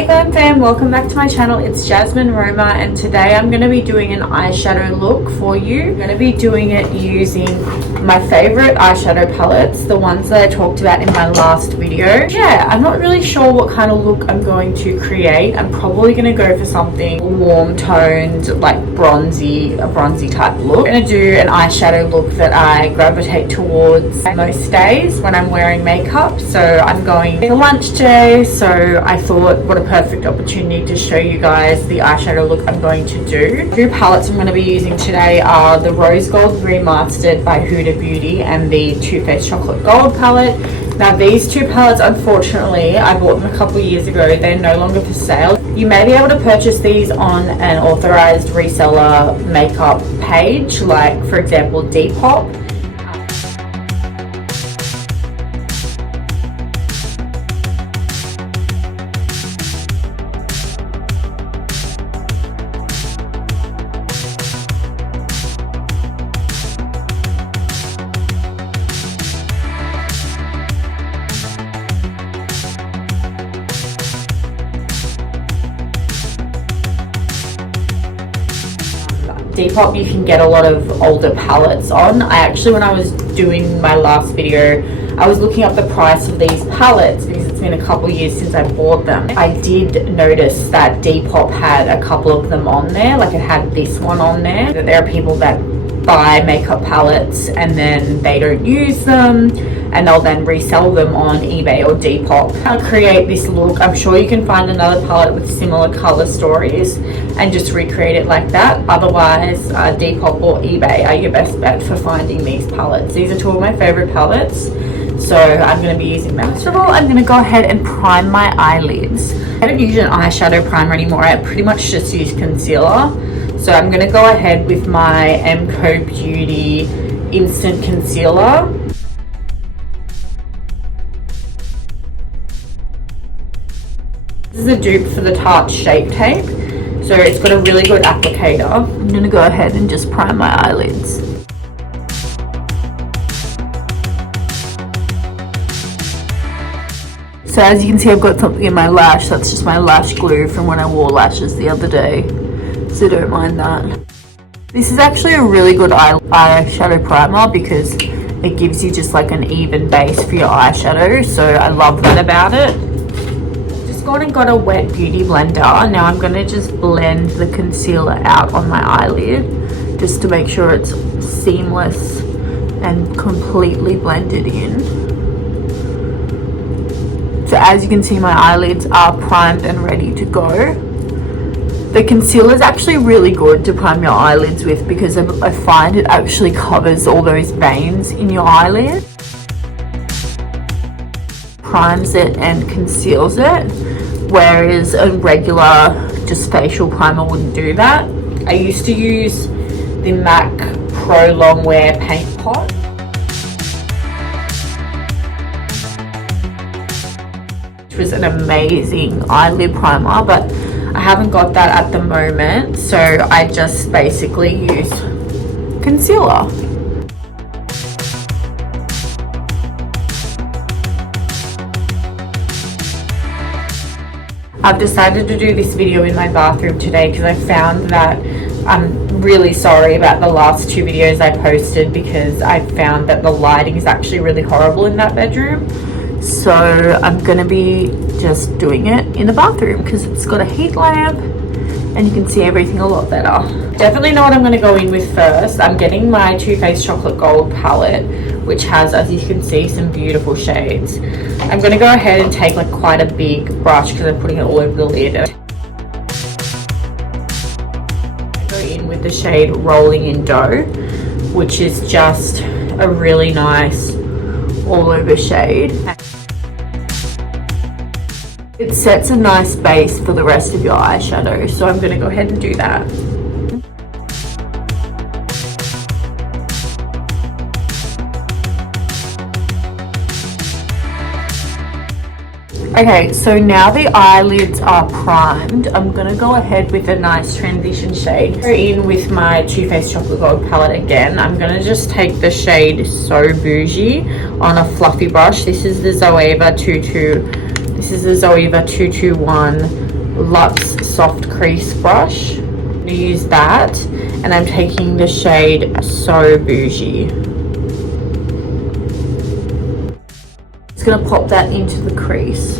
Hey fam, welcome back to my channel. It's Jasmine Roma, and today I'm going to be doing an eyeshadow look for you. I'm going to be doing it using my favorite eyeshadow palettes, the ones that I talked about in my last video. Yeah, I'm not really sure what kind of look I'm going to create. I'm probably going to go for something warm toned, like a bronzy type look. I'm going to do an eyeshadow look that I gravitate towards most days when I'm wearing makeup. So I'm going to lunch today, so I thought what a perfect opportunity to show you guys the eyeshadow look I'm going to do. The two palettes I'm going to be using today are the Rose Gold Remastered by HUDA Beauty and the Too Faced Chocolate Gold palette. Now these two palettes, unfortunately, I bought them a couple years ago. They're no longer for sale. You may be able to purchase these on an authorized reseller makeup page, like for example Depop. Depop you can get a lot of older palettes on. When I was doing my last video, I was looking up the price of these palettes because it's been a couple years since I bought them. I did notice that Depop had a couple of them on there, like it had this one on there. There are people that buy makeup palettes and then they don't use them and they'll then resell them on eBay or Depop. I'll create this look. I'm sure you can find another palette with similar color stories and just recreate it like that. Otherwise, Depop or eBay are your best bet for finding these palettes. These are two of my favorite palettes, so I'm going to be using them. First of all, I'm going to go ahead and prime my eyelids. I don't use an eyeshadow primer anymore. I pretty much just use concealer. So I'm going to go ahead with my MCO Beauty Instant Concealer. This is a dupe for the Tarte Shape Tape. So it's got a really good applicator. I'm going to go ahead and just prime my eyelids. So as you can see, I've got something in my lash. That's just my lash glue from when I wore lashes the other day. So don't mind that. This is actually a really good eyeshadow primer because it gives you just like an even base for your eyeshadow. So I love that about it. Just gone and got a wet beauty blender. Now I'm going to just blend the concealer out on my eyelid just to make sure it's seamless and completely blended in. So as you can see, my eyelids are primed and ready to go. The concealer is actually really good to prime your eyelids with because I find it actually covers all those veins in your eyelid. Primes it and conceals it, whereas a regular just facial primer wouldn't do that. I used to use the MAC Pro Longwear Paint Pot. Which was an amazing eyelid primer, but I haven't got that at the moment, so I just basically use concealer. I've decided to do this video in my bathroom today because I found that I'm really sorry about the last two videos I posted because I found that the lighting is actually really horrible in that bedroom. So I'm gonna be just doing it in the bathroom because it's got a heat lamp and you can see everything a lot better. Definitely know what I'm gonna go in with first. I'm getting my Too Faced Chocolate Gold palette, which has, as you can see, some beautiful shades. I'm gonna go ahead and take like quite a big brush because I'm putting it all over the lid. Go in with the shade Rolling in Dough, which is just a really nice all over shade. It sets a nice base for the rest of your eyeshadow, so I'm going to go ahead and do that. Okay, so now the eyelids are primed, I'm going to go ahead with a nice transition shade. Go in with my Too Faced Chocolate Gold palette again. I'm going to just take the shade So Bougie on a fluffy brush. This is the Zoeva 221 Luxe Soft Crease brush. I'm going to use that, and I'm taking the shade So Bougie. Just going to pop that into the crease.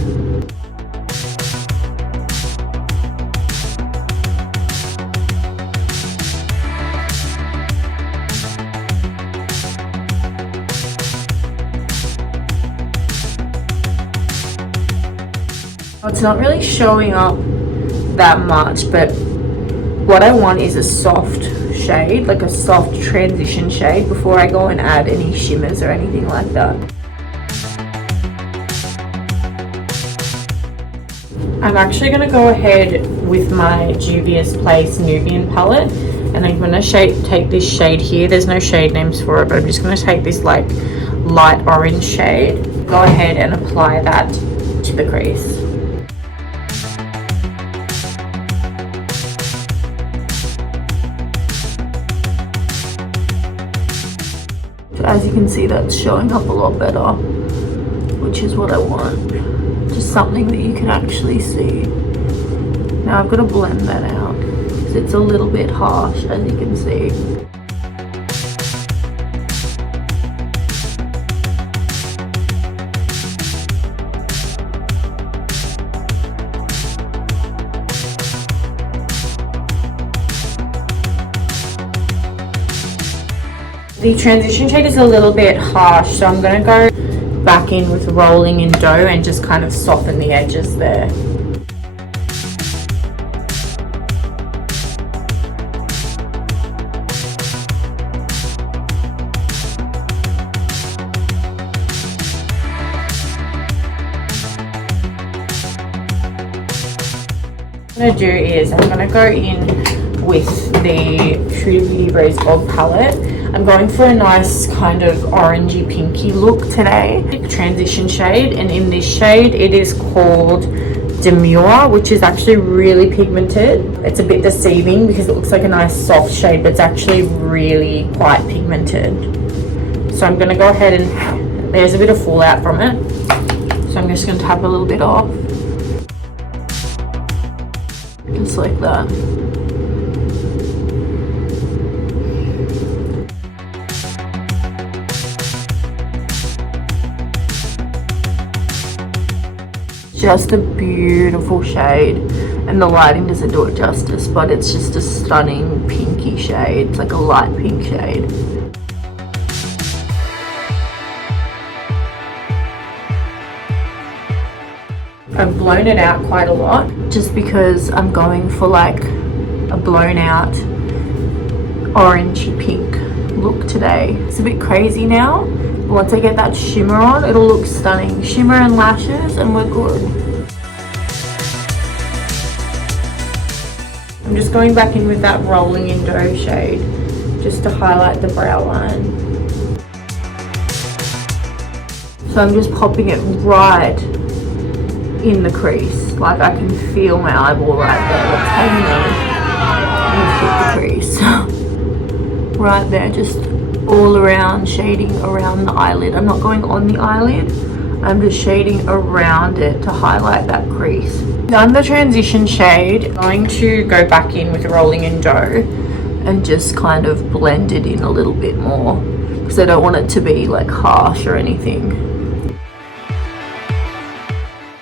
It's not really showing up that much, but what I want is a soft shade, like a soft transition shade, before I go and add any shimmers or anything like that. I'm actually going to go ahead with my Juvia's Place Nubian palette, and I'm going to take this shade here. There's no shade names for it, but I'm just going to take this like light orange shade, go ahead and apply that to the crease. As you can see, that's showing up a lot better, which is what I want. Just something that you can actually see. Now I've got to blend that out because it's a little bit harsh, as you can see. The transition shade is a little bit harsh, so I'm going to go back in with Rolling in Dough and just kind of soften the edges there. What I'm going to do is I'm going to go in with the Huda Beauty Rose Gold palette. I'm going for a nice kind of orangey pinky look today. Transition shade, and in this shade it is called Demure, which is actually really pigmented. It's a bit deceiving because it looks like a nice soft shade, but it's actually really quite pigmented. So I'm going to go ahead and there's a bit of fallout from it. So I'm just going to tap a little bit off. Just like that. Just a beautiful shade, and the lighting doesn't do it justice, but it's just a stunning pinky shade. It's like a light pink shade. I've blown it out quite a lot just because I'm going for like a blown out orangey pink look today. It's a bit crazy now. Once I get that shimmer on, it'll look stunning. Shimmer and lashes, and we're good. I'm just going back in with that Rolling in Dough shade just to highlight the brow line. So I'm just popping it right in the crease. Like I can feel my eyeball right there. Let's hit the crease. Right there, just all around, shading around the eyelid. I'm not going on the eyelid, I'm just shading around it to highlight that crease. Done the transition shade, I'm going to go back in with Rolling in Dough and just kind of blend it in a little bit more because I don't want it to be like harsh or anything.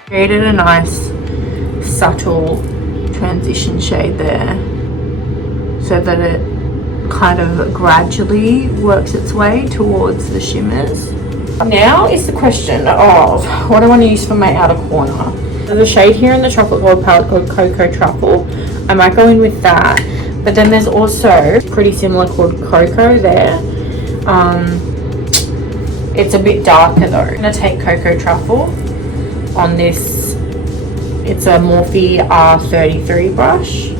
Created a nice subtle transition shade there so that it kind of gradually works its way towards the shimmers. Now is the question of what I want to use for my outer corner. There's a shade here in the chocolate gold palette called Cocoa Truffle. I might go in with that, but then there's also pretty similar called Cocoa there. It's a bit darker though. I'm going to take Cocoa Truffle on this. It's a Morphe R33 brush.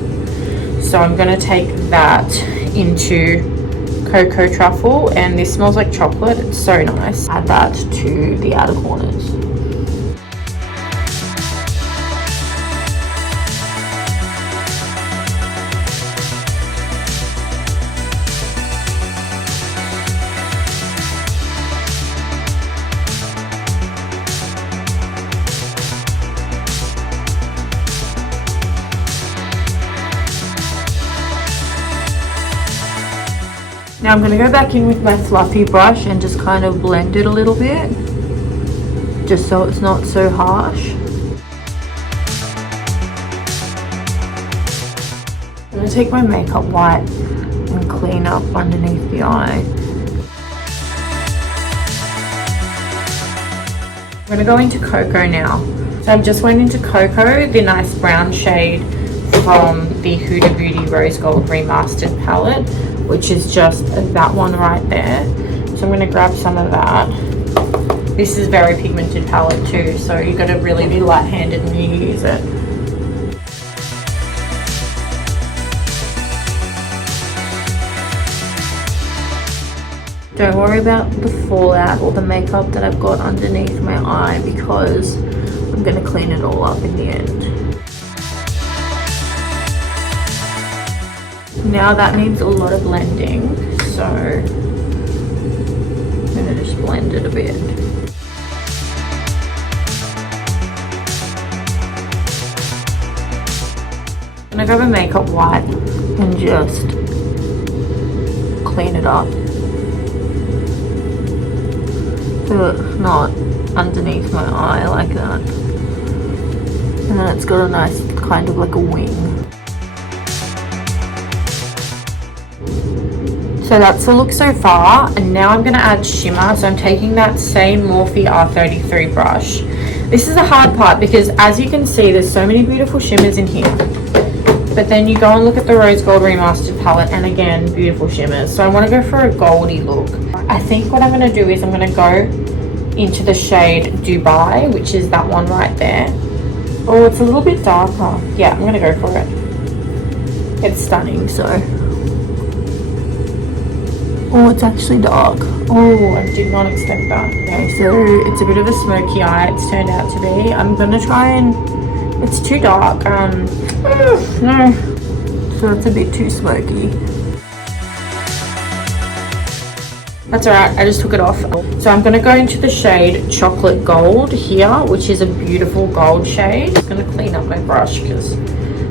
So I'm going to take that into Cocoa Truffle, and this smells like chocolate. It's so nice. Add that to the outer corners. Now I'm going to go back in with my fluffy brush and just kind of blend it a little bit, just so it's not so harsh. I'm going to take my makeup wipe and clean up underneath the eye. I'm going to go into Cocoa now. So I just went into Cocoa, the nice brown shade from the Huda Beauty Rose Gold Remastered palette, which is just that one right there. So I'm going to grab some of that. This is very pigmented palette too, so you've got to really be light-handed when you use it. Don't worry about the fallout or the makeup that I've got underneath my eye, because I'm going to clean it all up in the end. Now that needs a lot of blending, so I'm going to just blend it a bit. I'm going to grab a makeup wipe and just clean it up, so it's not underneath my eye like that. And then it's got a nice kind of like a wing. So that's the look so far, and now I'm going to add shimmer. So I'm taking that same Morphe R33 brush. This is the hard part, because as you can see, there's so many beautiful shimmers in here. But then you go and look at the Rose Gold Remastered palette, and again, beautiful shimmers. So I want to go for a goldy look. I think what I'm going to do is I'm going to go into the shade Dubai, which is that one right there. Oh, it's a little bit darker. Yeah, I'm going to go for it. It's stunning, so... Oh, it's actually dark. Oh, I did not expect that. Okay, so it's a bit of a smoky eye it's turned out to be. I'm gonna try and... It's too dark. No. So it's a bit too smoky. That's alright, I just took it off. So I'm gonna go into the shade Chocolate Gold here, which is a beautiful gold shade. I'm gonna clean up my brush because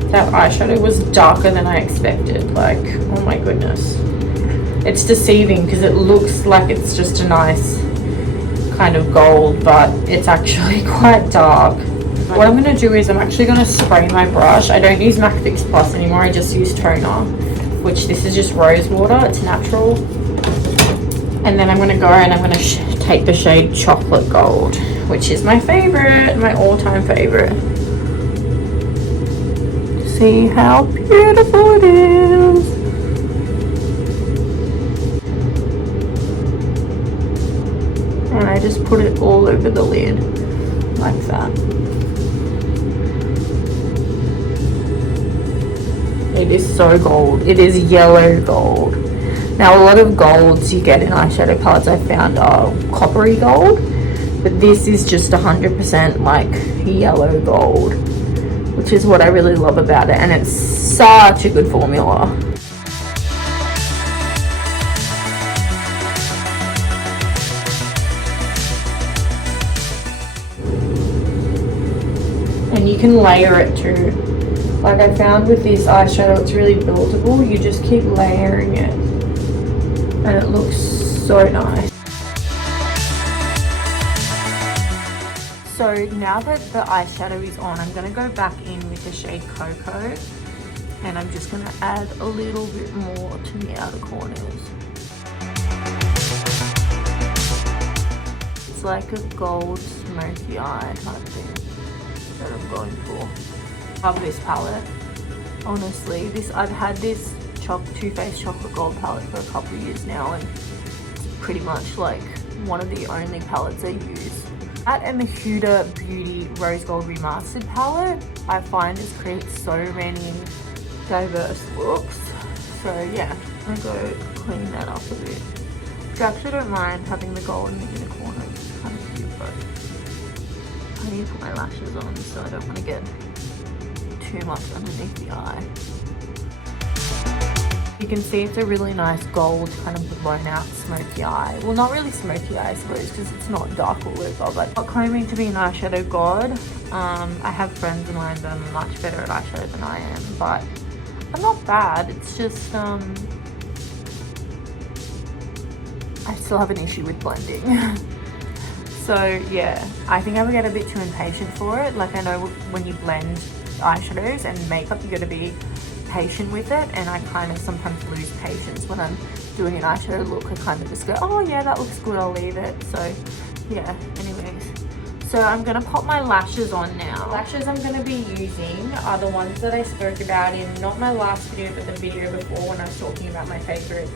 that eyeshadow was darker than I expected. Like, oh my goodness. It's deceiving because it looks like it's just a nice kind of gold, but it's actually quite dark. What I'm going to do is I'm actually going to spray my brush. I don't use MAC Fix Plus anymore, I just use toner, which this is just rose water, it's natural. And then I'm going to go and I'm going to take the shade Chocolate Gold, which is my favorite, my all-time favorite. See how beautiful it is. And I just put it all over the lid, like that. It is so gold. It is yellow gold. Now, a lot of golds you get in eyeshadow palettes I found are coppery gold, but this is just 100% like yellow gold, which is what I really love about it, and it's such a good formula. And you can layer it too. Like I found with this eyeshadow, it's really buildable. You just keep layering it and it looks so nice. So now that the eyeshadow is on, I'm going to go back in with the shade Cocoa, and I'm just going to add a little bit more to the outer corners. It's like a gold smoky eye type thing that I'm going for. Love this palette, honestly. I've had this Too Faced Chocolate Gold palette for a couple of years now, and it's pretty much like one of the only palettes I use. That and the Huda Beauty Rose Gold Remastered palette, I find just creates so many diverse looks. So yeah, I'm gonna go clean that up a bit. I actually don't mind having the gold in the inner corner, it's kind of cute, but I need to put my lashes on, so I don't want to get too much underneath the eye. You can see it's a really nice gold kind of blown out smoky eye. Well, not really smoky eye, I suppose, because it's not dark all over, but not claiming to be an eyeshadow god. I have friends of mine that are much better at eyeshadow than I am, but I'm not bad. It's just I still have an issue with blending. So yeah, I think I would get a bit too impatient for it. Like I know when you blend eyeshadows and makeup, you got to be patient with it, and I kind of sometimes lose patience when I'm doing an eyeshadow look. I kind of just go, oh yeah, that looks good, I'll leave it. So yeah, anyways. So I'm going to pop my lashes on now. The lashes I'm going to be using are the ones that I spoke about in not my last video, but the video before when I was talking about my favorite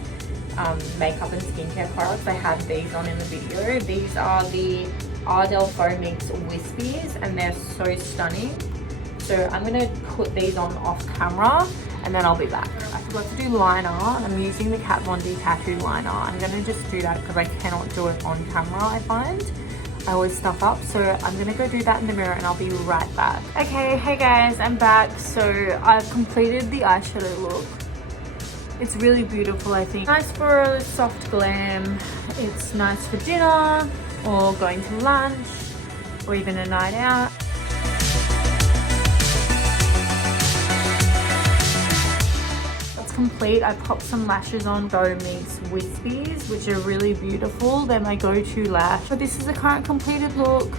makeup and skincare products. I had these on in the video. These are the Ardell Faux Mix Wispies, and they're so stunning. So I'm going to put these on off camera and then I'll be back. I forgot to do liner. I'm using the Kat Von D tattoo liner. I'm going to just do that because I cannot do it on camera, I find. I always stuff up, so I'm gonna go do that in the mirror and I'll be right back. Okay, hey guys, I'm back. So I've completed the eyeshadow look. It's really beautiful, I think. Nice for a soft glam. It's nice for dinner or going to lunch or even a night out. Complete. I popped some lashes on Faux Mix Wispies, which are really beautiful. They're my go-to lash. So this is the current completed look.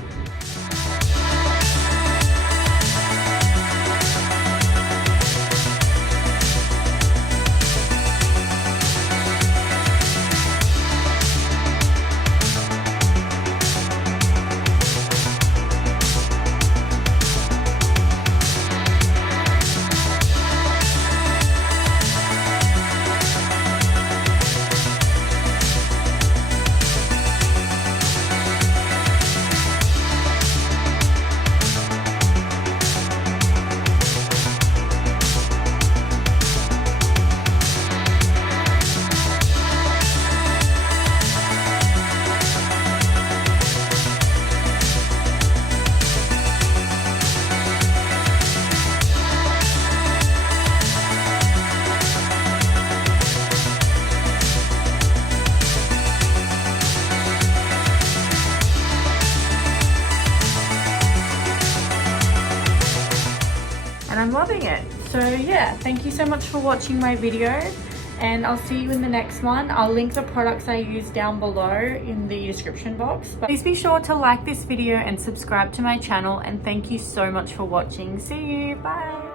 And I'm loving it. So yeah, thank you so much for watching my video, and I'll see you in the next one. I'll link the products I use down below in the description box. But please be sure to like this video and subscribe to my channel, and thank you so much for watching. See you, bye.